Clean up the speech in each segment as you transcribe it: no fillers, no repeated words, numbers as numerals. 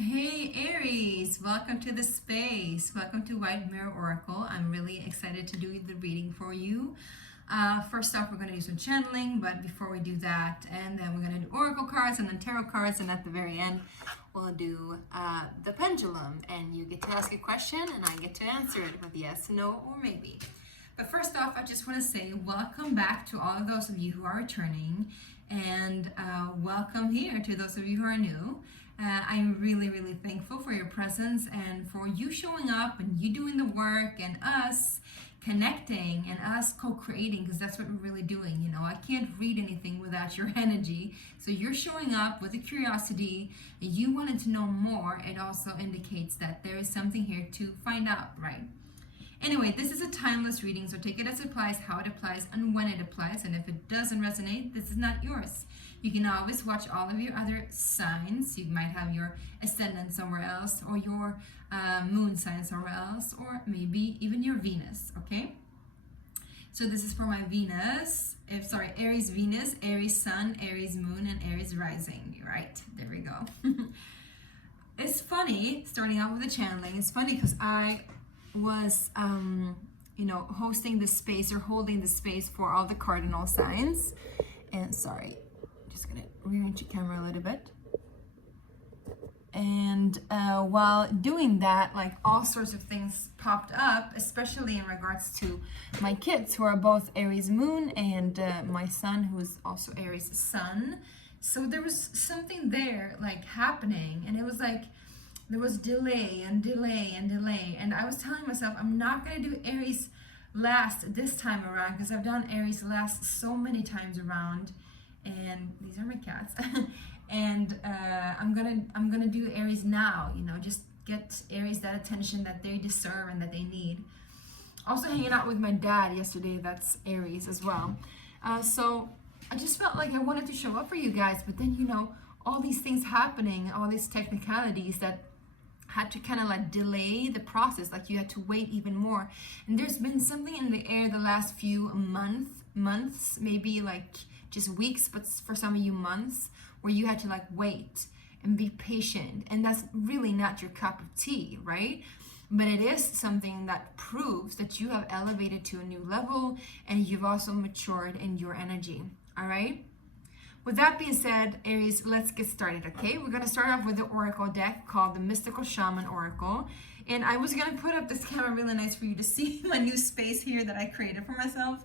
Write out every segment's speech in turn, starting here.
Hey Aries, welcome to the space. Welcome to White Mirror Oracle. I'm really excited to do the reading for you. First off, we're going to do some channeling, but before we do that, and then we're going to do oracle cards and then tarot cards, and at the very end, we'll do the pendulum, and you get to ask a question, and I get to answer it with yes, no, or maybe. But first off, I just want to say welcome back to all of those of you who are returning, and welcome here to those of you who are new. I'm really thankful for your presence and for you showing up and you doing the work and us connecting and us co-creating, because that's what we're really doing. You know, I can't read anything without your energy. So you're showing up with a curiosity and you wanted to know more. It also indicates that there is something here to find out, right? Anyway, this is a timeless reading, so take it as it applies, how it applies, and when it applies. And if it doesn't resonate, this is not yours. You can always watch all of your other signs. You might have your ascendant somewhere else, or your moon sign somewhere else, or maybe even your Venus, okay? So this is for my Venus, Aries Venus, Aries Sun, Aries Moon, and Aries Rising. Right, there we go. It's funny, starting out with the channeling, it's funny because I was hosting the space or holding the space for all the cardinal signs. And sorry, just gonna rearrange the camera a little bit. And while doing that, like all sorts of things popped up, especially in regards to my kids who are both Aries Moon and my son who is also Aries Sun. So there was something there like happening, and it was like there was delay and delay and delay. And I was telling myself, I'm not going to do Aries last this time around because I've done Aries last so many times around. And these are my cats. And I'm gonna do Aries now, you know, just get Aries that attention that they deserve and that they need. Also hanging out with my dad yesterday, that's Aries as well. So I just felt like I wanted to show up for you guys, but then, you know, all these things happening, all these technicalities that had to kind of like delay the process, like you had to wait even more. And there's been something in the air the last few months, maybe like just weeks, but for some of you months, where you had to like wait and be patient. And that's really not your cup of tea, right? But it is something that proves that you have elevated to a new level and you've also matured in your energy, all right? With that being said, Aries, let's get started, okay? We're going to start off with the Oracle deck called the Mystical Shaman Oracle. And I was going to put up this camera really nice for you to see my new space here that I created for myself.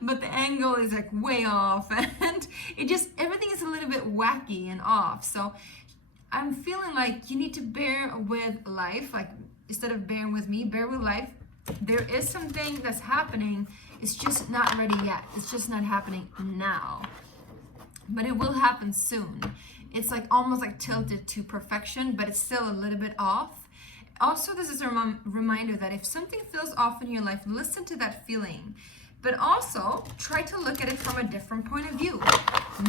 But the angle is like way off and everything is a little bit wacky and off. So I'm feeling like you need to bear with life. Like instead of bearing with me, bear with life. There is something that's happening. It's just not ready yet. It's just not happening now. But it will happen soon. It's like almost like tilted to perfection, but it's still a little bit off. Also, this is a reminder that if something feels off in your life, listen to that feeling. But also try to look at it from a different point of view.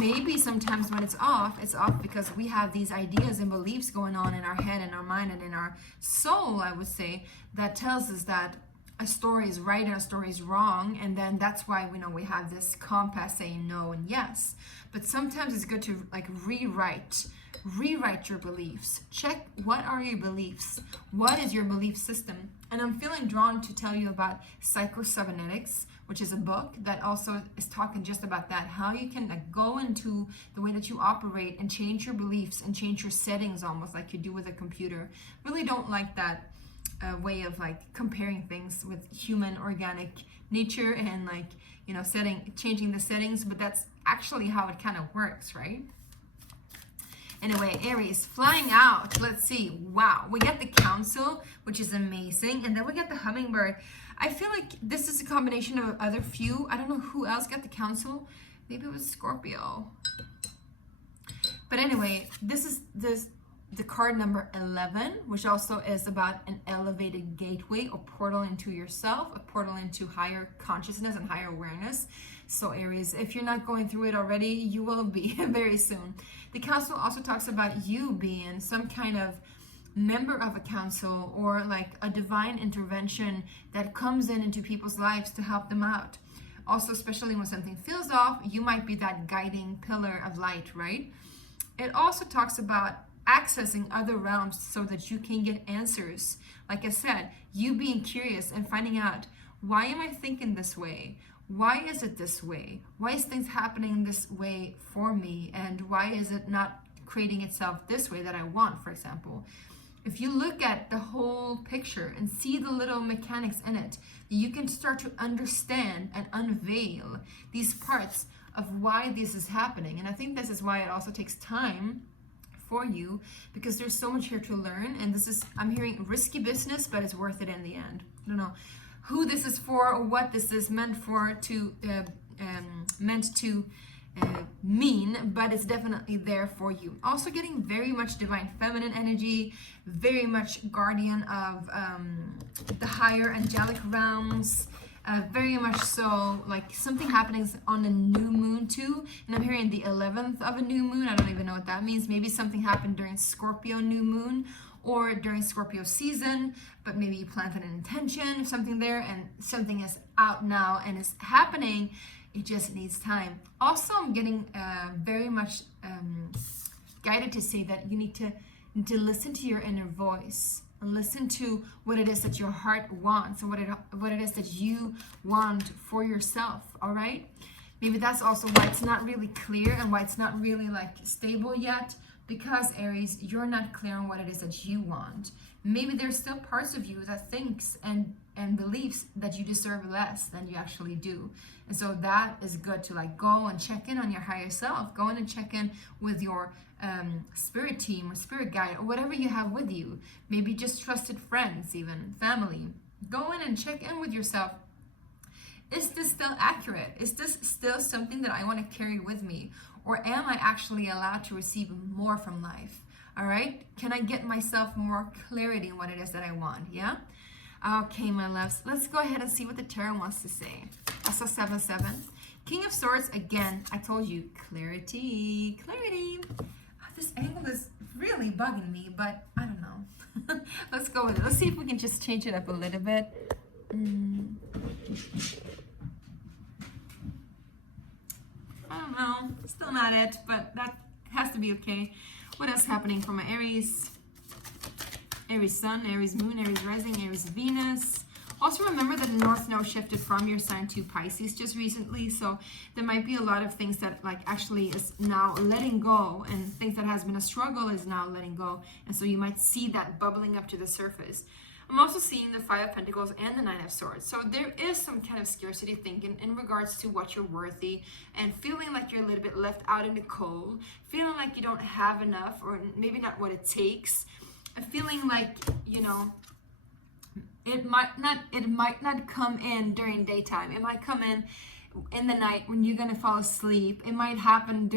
Maybe sometimes when it's off because we have these ideas and beliefs going on in our head and our mind and in our soul, I would say, that tells us that a story is right and a story is wrong, and then that's why we know we have this compass saying no and yes. But sometimes it's good to like rewrite your beliefs. Check, what are your beliefs? What is your belief system? And I'm feeling drawn to tell you about Psycho-Cybernetics, which is a book that also is talking just about that, how you can like go into the way that you operate and change your beliefs and change your settings almost like you do with a computer. Really don't like that way of like comparing things with human organic nature and like, you know, changing the settings, but that's actually how it kind of works, right? Anyway, Aries, flying out. Let's see. Wow, we get the Council, which is amazing, and then we get the Hummingbird. I feel like this is a combination of other few. I don't know who else got the Council. Maybe it was Scorpio. But anyway, this is the card number 11, which also is about an elevated gateway or portal into yourself, a portal into higher consciousness and higher awareness. So Aries, if you're not going through it already, you will be very soon. The council also talks about you being some kind of member of a council or like a divine intervention that comes into people's lives to help them out. Also, especially when something feels off, you might be that guiding pillar of light, right? It also talks about accessing other realms so that you can get answers. Like I said, you being curious and finding out, why am I thinking this way? Why is it this way? Why is things happening this way for me? And why is it not creating itself this way that I want, for example? If you look at the whole picture and see the little mechanics in it, you can start to understand and unveil these parts of why this is happening. And I think this is why it also takes time for you, because there's so much here to learn. And this is, I'm hearing risky business, but it's worth it in the end. I don't know who this is for or what this is meant for to mean, but it's definitely there for you. Also getting very much divine feminine energy, very much guardian of the higher angelic realms, very much so like something happening on a new moon too. And I'm hearing the 11th of a new moon. I don't even know what that means. Maybe something happened during Scorpio new moon or during Scorpio season, but maybe you planted an intention, something there, and something is out now and is happening. It just needs time. Also, I'm getting very much guided to say that you need to listen to your inner voice and listen to what it is that your heart wants and what it is that you want for yourself. All right. Maybe that's also why it's not really clear and why it's not really like stable yet. Because Aries, you're not clear on what it is that you want. Maybe there's still parts of you that thinks and believes that you deserve less than you actually do. And so that is good to like go and check in on your higher self. Go in and check in with your spirit team or spirit guide or whatever you have with you. Maybe just trusted friends, even family. Go in and check in with yourself. Is this still accurate? Is this still something that I want to carry with me? Or am I actually allowed to receive more from life? All right? Can I get myself more clarity in what it is that I want? Yeah? Okay, my loves. Let's go ahead and see what the tarot wants to say. I saw 7-7. King of Swords, again, I told you, clarity, clarity. This angle is really bugging me, but I don't know. Let's go with it. Let's see if we can just change it up a little bit. I don't know, still not it, but that has to be okay. What else happening for my Aries? Aries Sun, Aries Moon, Aries Rising, Aries Venus. Also remember that the North Node shifted from your sign to Pisces just recently, so there might be a lot of things that like actually is now letting go, and things that has been a struggle is now letting go, and so you might see that bubbling up to the surface. I'm also seeing the Five of Pentacles and the Nine of Swords. So there is some kind of scarcity thinking in regards to what you're worthy and feeling like you're a little bit left out in the cold, feeling like you don't have enough or maybe not what it takes, and feeling like, you know, it might not come in during daytime. It might come in the night when you're going to fall asleep. It might happen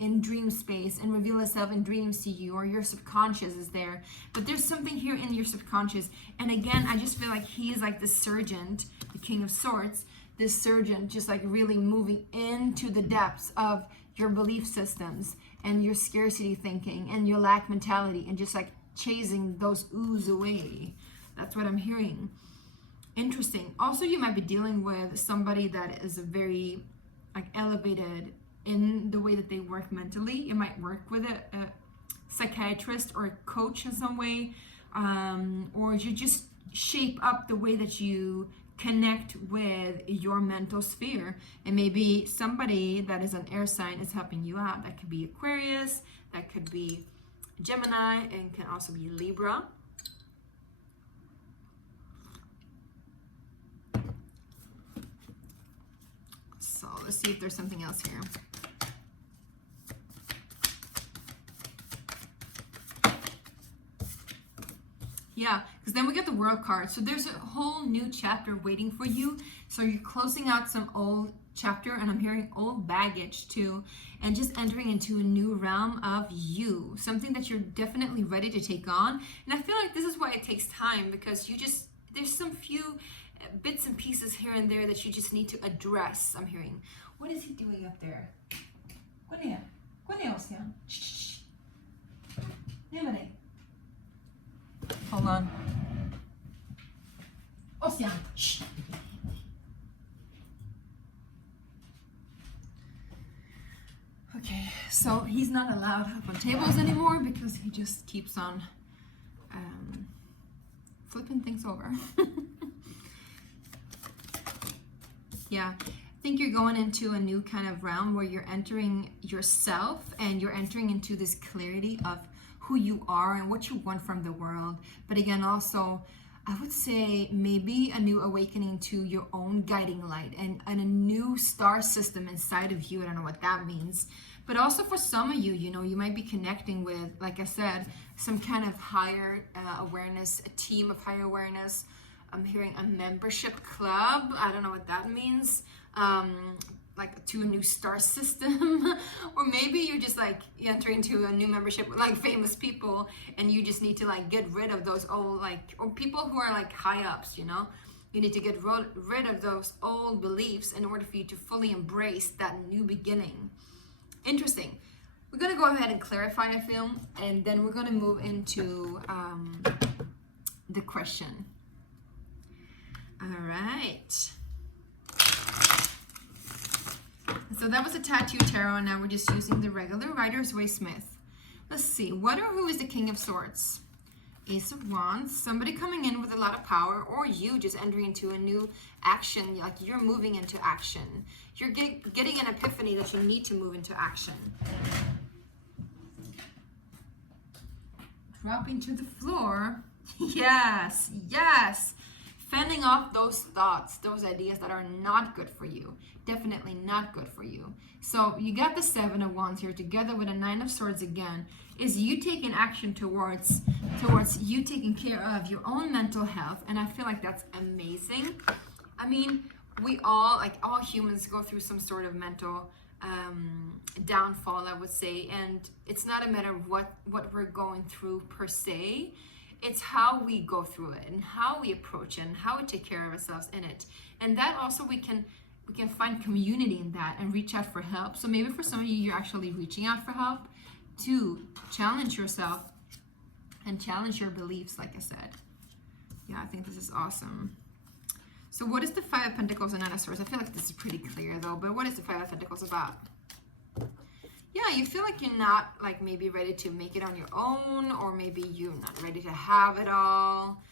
in dream space and reveal itself in dreams to you, or your subconscious is there. But there's something here in your subconscious. And again, I just feel like he is like the surgeon, the King of Swords, this surgeon just like really moving into the depths of your belief systems and your scarcity thinking and your lack mentality, and just like chasing those ooze away. That's what I'm hearing. Interesting. Also, you might be dealing with somebody that is very like elevated in the way that they work mentally. You might work with a psychiatrist or a coach in some way, or you just shape up the way that you connect with your mental sphere. And maybe somebody that is an air sign is helping you out. That could be Aquarius, that could be Gemini, and can also be Libra. So let's see if there's something else here. Yeah, because then we get the World card. So there's a whole new chapter waiting for you. So you're closing out some old chapter, and I'm hearing old baggage too, and just entering into a new realm of you, something that you're definitely ready to take on. And I feel like this is why it takes time, because there's some few bits and pieces here and there that you just need to address. I'm hearing. What is he doing up there? Hold on. Ocean. Shh. Okay. So he's not allowed up on tables anymore because he just keeps on flipping things over. Yeah, I think you're going into a new kind of realm where you're entering yourself and you're entering into this clarity of who you are and what you want from the world. But again, also, I would say maybe a new awakening to your own guiding light and a new star system inside of you. I don't know what that means. But also for some of you, you know, you might be connecting with, like I said, some kind of higher awareness, a team of higher awareness. I'm hearing a membership club. I don't know what that means. Like to a new star system. Or maybe you're just like entering into a new membership with like famous people and you just need to like get rid of those old like, or people who are like high ups, you know? You need to get rid of those old beliefs in order for you to fully embrace that new beginning. Interesting. We're going to go ahead and clarify, I feel, and then we're going to move into the question. All right. So that was a tattoo tarot, and now we're just using the regular Rider-Waite-Smith. Let's see. What or who is the King of Swords? Ace of Wands. Somebody coming in with a lot of power, or you just entering into a new action, like you're moving into action. You're getting an epiphany that you need to move into action. Dropping to the floor. Yes, yes. Fending off those thoughts, those ideas that are not good for you. Definitely not good for you. So you got the Seven of Wands here together with a Nine of Swords again. Is you taking action towards you taking care of your own mental health. And I feel like that's amazing. I mean, we all, like all humans, go through some sort of mental downfall, I would say. And it's not a matter of what we're going through per se. It's how we go through it and how we approach it and how we take care of ourselves in it. And that also we can find community in that and reach out for help. So maybe for some of you, you're actually reaching out for help to challenge yourself and challenge your beliefs, like I said. Yeah, I think this is awesome. So what is the Five of Pentacles and Nine of Swords? I feel like this is pretty clear though, but what is the Five of Pentacles about? Yeah, you feel like you're not like maybe ready to make it on your own, or maybe you're not ready to have it all.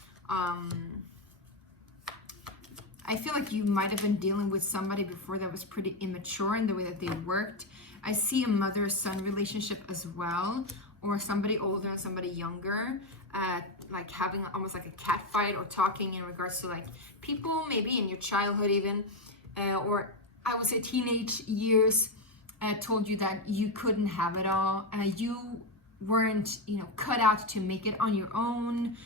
I feel like you might have been dealing with somebody before that was pretty immature in the way that they worked. I see a mother-son relationship as well, or somebody older and somebody younger, like having almost like a cat fight or talking in regards to like people maybe in your childhood even, or I would say teenage years, told you that you couldn't have it all. You weren't, you know, cut out to make it on your own.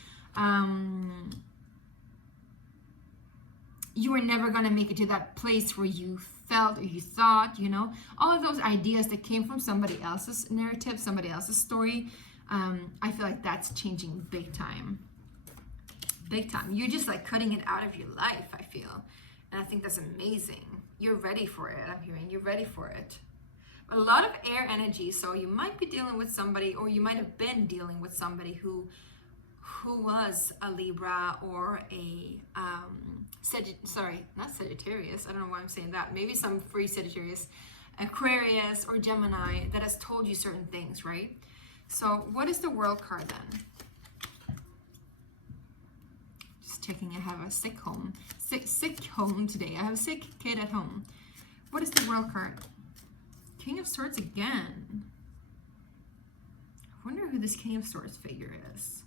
You were never going to make it to that place where you felt or you thought, you know, all of those ideas that came from somebody else's narrative, somebody else's story. I feel like that's changing big time. Big time. You're just like cutting it out of your life, I feel. And I think that's amazing. You're ready for it. I'm hearing you're ready for it. A lot of air energy, so you might be dealing with somebody, or you might have been dealing with somebody who was a Libra or a not Sagittarius, I don't know why I'm saying that, maybe some free Sagittarius, Aquarius or Gemini that has told you certain things, right? So what is the World card then? Just checking, I have a sick home today. I have a sick kid at home. What is the World card? King of Swords again. I wonder who this King of Swords figure is.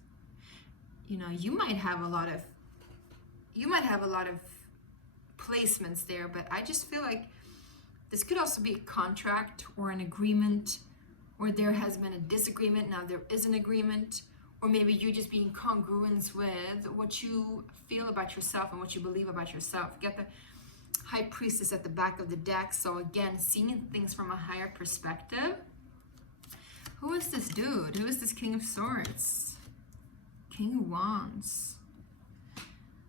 You know, you might have a lot of placements there, but I just feel like this could also be a contract or an agreement, or there has been a disagreement, now there is an agreement, or maybe you're just being congruent with what you feel about yourself and what you believe about yourself. Get the High Priestess at the back of the deck. So again, seeing things from a higher perspective. Who is this dude? Who is this King of Swords? King of Wands.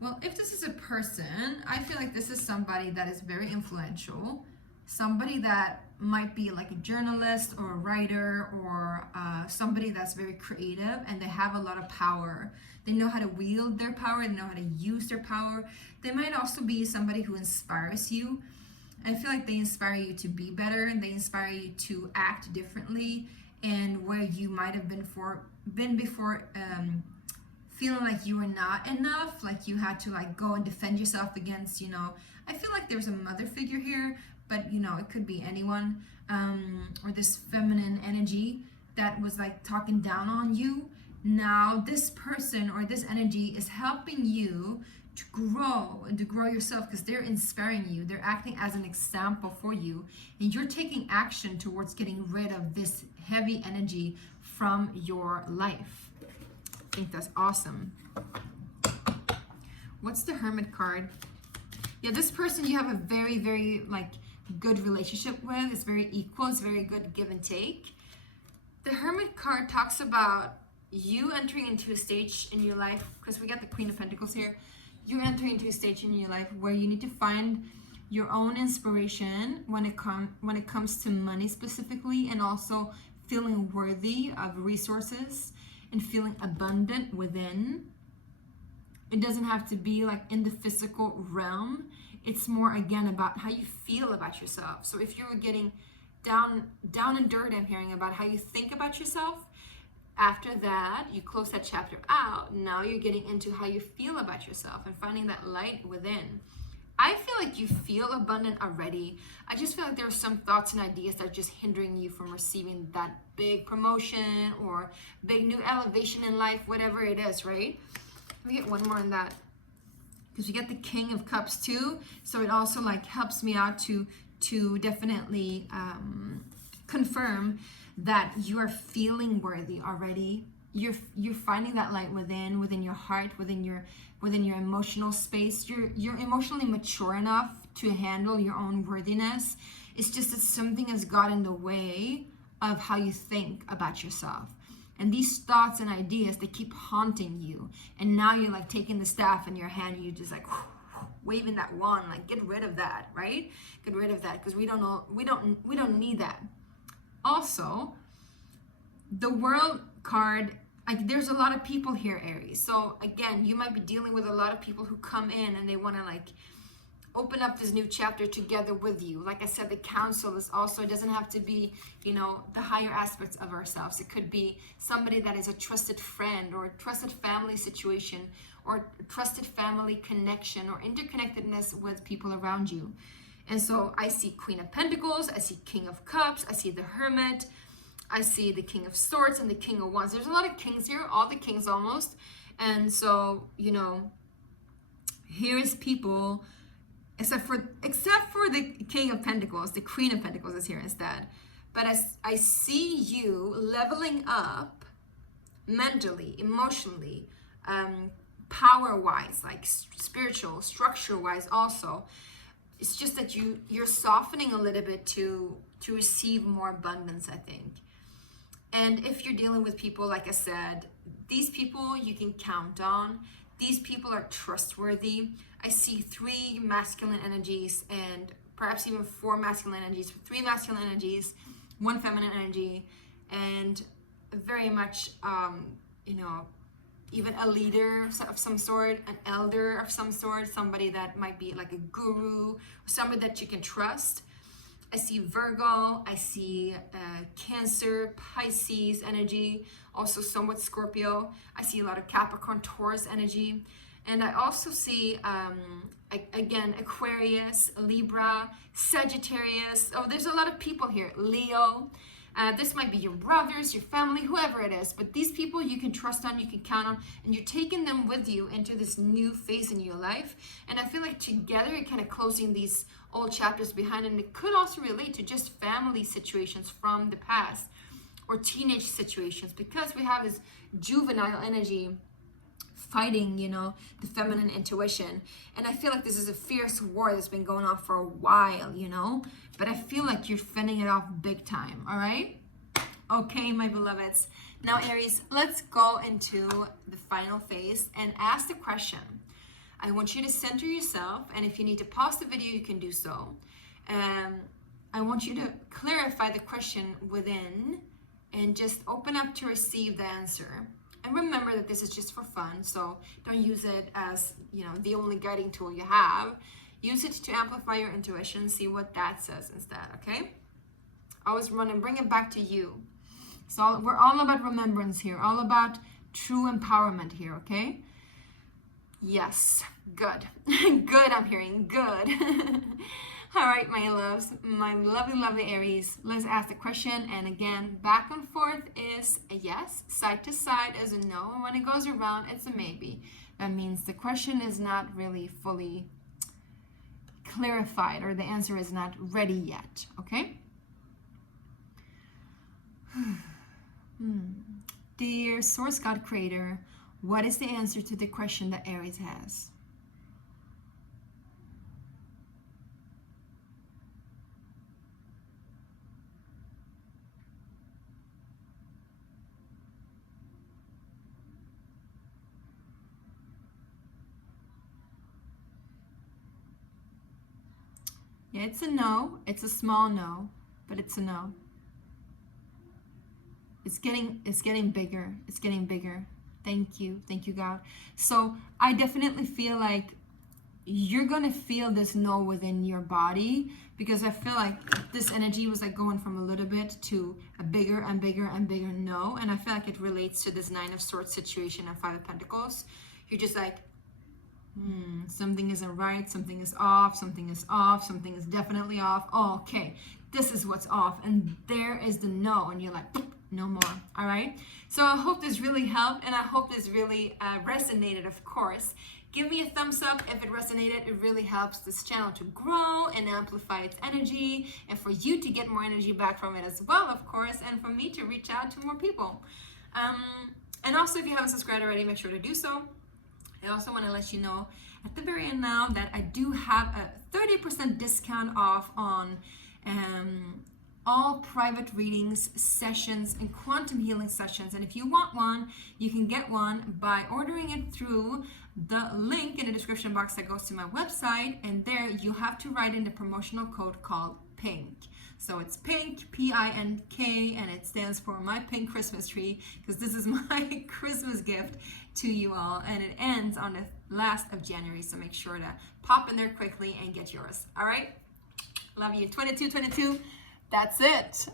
Well, if this is a person, I feel like this is somebody that is very influential. Somebody that might be like a journalist or a writer, or somebody that's very creative, and they have a lot of power. They know how to wield their power. They know how to use their power. They might also be somebody who inspires you. I feel like they inspire you to be better, and they inspire you to act differently, and where you might have been before, feeling like you were not enough, like you had to like go and defend yourself against, you know, I feel like there's a mother figure here, but you know, it could be anyone, or this feminine energy that was like talking down on you. Now this person or this energy is helping you to grow yourself, because they're inspiring you, they're acting as an example for you, and you're taking action towards getting rid of this heavy energy from your life. I think that's awesome. What's the Hermit card? Yeah, this person you have a very, very like good relationship with. It's very equal. It's very good give and take. The Hermit card talks about you entering into a stage in your life, because we got the Queen of Pentacles here. You're entering into a stage in your life where you need to find your own inspiration when it comes to money specifically, and also feeling worthy of resources and feeling abundant within. It doesn't have to be like in the physical realm. It's more, again, about how you feel about yourself. So if you're getting down and dirty, I'm hearing about how you think about yourself. After that, you close that chapter out. Now you're getting into how you feel about yourself and finding that light within. I feel like you feel abundant already. I just feel like there are some thoughts and ideas that are just hindering you from receiving that big promotion or big new elevation in life, whatever it is, right? Let me get one more on that, because we get the King of Cups too. So it also like helps me out to definitely confirm that you are feeling worthy already. You're finding that light within your heart, within your emotional space. You're emotionally mature enough to handle your own worthiness. It's just that something has got in the way of how you think about yourself. And these thoughts and ideas, they keep haunting you. And now you're like taking the staff in your hand and you're just like waving that wand, like get rid of that, right? Get rid of that, because we don't need that. Also, the World card, like there's a lot of people here, Aries. So again, you might be dealing with a lot of people who come in and they want to like open up this new chapter together with you. Like I said, the council is also, it doesn't have to be, you know, the higher aspects of ourselves. It could be somebody that is a trusted friend or a trusted family situation or a trusted family connection or interconnectedness with people around you. And so I see Queen of Pentacles, I see King of Cups, I see the Hermit, I see the King of Swords and the King of Wands. There's a lot of kings here, all the kings almost. And so, you know, here is people, except for the King of Pentacles, the Queen of Pentacles is here instead. But I see you leveling up mentally, emotionally, power-wise, like spiritual, structure-wise also. It's just that you're softening a little bit to receive more abundance, I think. And if you're dealing with people, like I said, these people you can count on. These people are trustworthy. I see 3 masculine energies and perhaps even 4 masculine energies, 3 masculine energies, 1 feminine energy, and very much, you know, even a leader of some sort, an elder of some sort, somebody that might be like a guru, somebody that you can trust. I see Virgo, I see Cancer, Pisces energy, also somewhat Scorpio. I see a lot of Capricorn, Taurus energy. And I also see, again, Aquarius, Libra, Sagittarius. Oh, there's a lot of people here. Leo. This might be your brothers, your family, whoever it is. But these people you can trust on, you can count on, and you're taking them with you into this new phase in your life. And I feel like together you're kind of closing these old chapters behind. And it could also relate to just family situations from the past or teenage situations, because we have this juvenile energy fighting, you know, the feminine intuition. And I feel like this is a fierce war that's been going on for a while, you know, but I feel like you're fending it off big time. All right. Okay, my beloveds. Now, Aries, let's go into the final phase and ask the question. I want you to center yourself, and if you need to pause the video, you can do so. I want you to clarify the question within and just open up to receive the answer. And remember that this is just for fun, so don't use it as, you know, the only guiding tool you have. Use it to amplify your intuition. See what that says instead, okay? Always run and bring it back to you. So we're all about remembrance here, all about true empowerment here, okay? Yes, good. Good, I'm hearing, good. All right, my loves, my lovely, lovely Aries, let's ask the question. And again, back and forth is a yes, side to side is a no, and when it goes around, it's a maybe. That means the question is not really fully clarified, or the answer is not ready yet, okay? Dear Source God Creator, what is the answer to the question that Aries has? Yeah, it's a no. It's a small no, but it's a no. It's getting bigger. It's getting bigger. Thank you, God. So I definitely feel like you're gonna feel this no within your body, because I feel like this energy was like going from a little bit to a bigger and bigger and bigger no, and I feel like it relates to this 9 of Swords situation and 5 of Pentacles. You're just like, something isn't right, something is off, something is off, something is definitely off. Oh, okay, this is what's off, and there is the no, and you're like, no more. All right, so I hope this really helped, and I hope this really resonated, of course. Give me a thumbs up if it resonated. It really helps this channel to grow and amplify its energy, and for you to get more energy back from it as well, of course, and for me to reach out to more people. And also, if you haven't subscribed already, make sure to do so. I also want to let you know at the very end now that I do have a 30% discount off on all private readings, sessions, and quantum healing sessions. And if you want one, you can get one by ordering it through the link in the description box that goes to my website. And there you have to write in the promotional code called PINK. So it's PINK, P-I-N-K, and it stands for My Pink Christmas Tree, because this is my Christmas gift to you all, and it ends on the last of January, so make sure to pop in there quickly and get yours. All right? Love you. 2222, that's it.